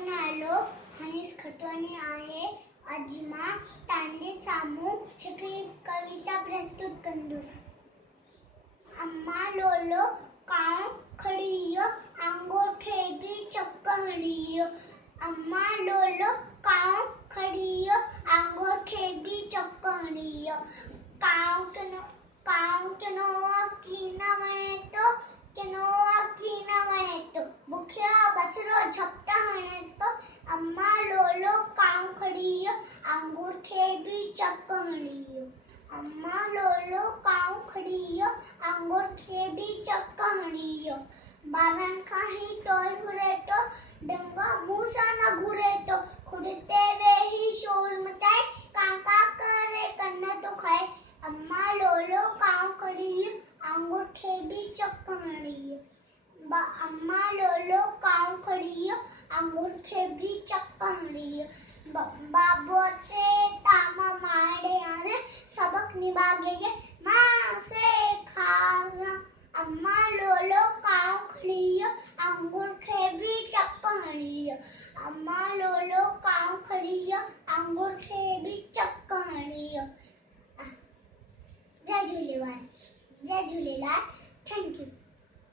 नालो हनीस खटवानी आहे। अॼु मां तव्हांजे साम्हूं हिकिड़ी कविता प्रस्तुत कंदुसि। अम्मा लोलो कांउ खड़ी वियो, अंगूठे जी चक हणी वियो। अम्मा लोलो कांउ खड़ी वियो, अंगूठे जी चक हणी वियो। कांउ किनो की न वणे तो, की न वणे तो, बुखियो बछड़ो झपटा हणे तो। अम्मा लोलो कांउ खड़ी वियो, अंगूठे जी चक हणी वियो। अम्मा लोलो कांउ खड़ी वियो, अंगूठे जी चक हणी वियो। ॿारनि खां ही टोल घुरे तो, डंगा मुंह सां न घुरे तो। खुद ते वेही शोर मचाए, काका करे कन तो खाए। अम्मा लोलो कांउ खड़ी वियो, अंगूठे जी चक हणी वियो। अम्मा लोलो कांउ खड़ी वियो, अंगूठे जी चक हणी वियो। बाबू अचे ताम मारे आने, सबक निभागे मां सेखारा। अम्मा लोलो कांउ खड़ी वियो, अंगूठे जी चक हणी वियो। अम्मा लोलो कांउ खड़ी वियो, अंगूठे जी चक हणी वियो। जय झूलेलाल, थैंक यू।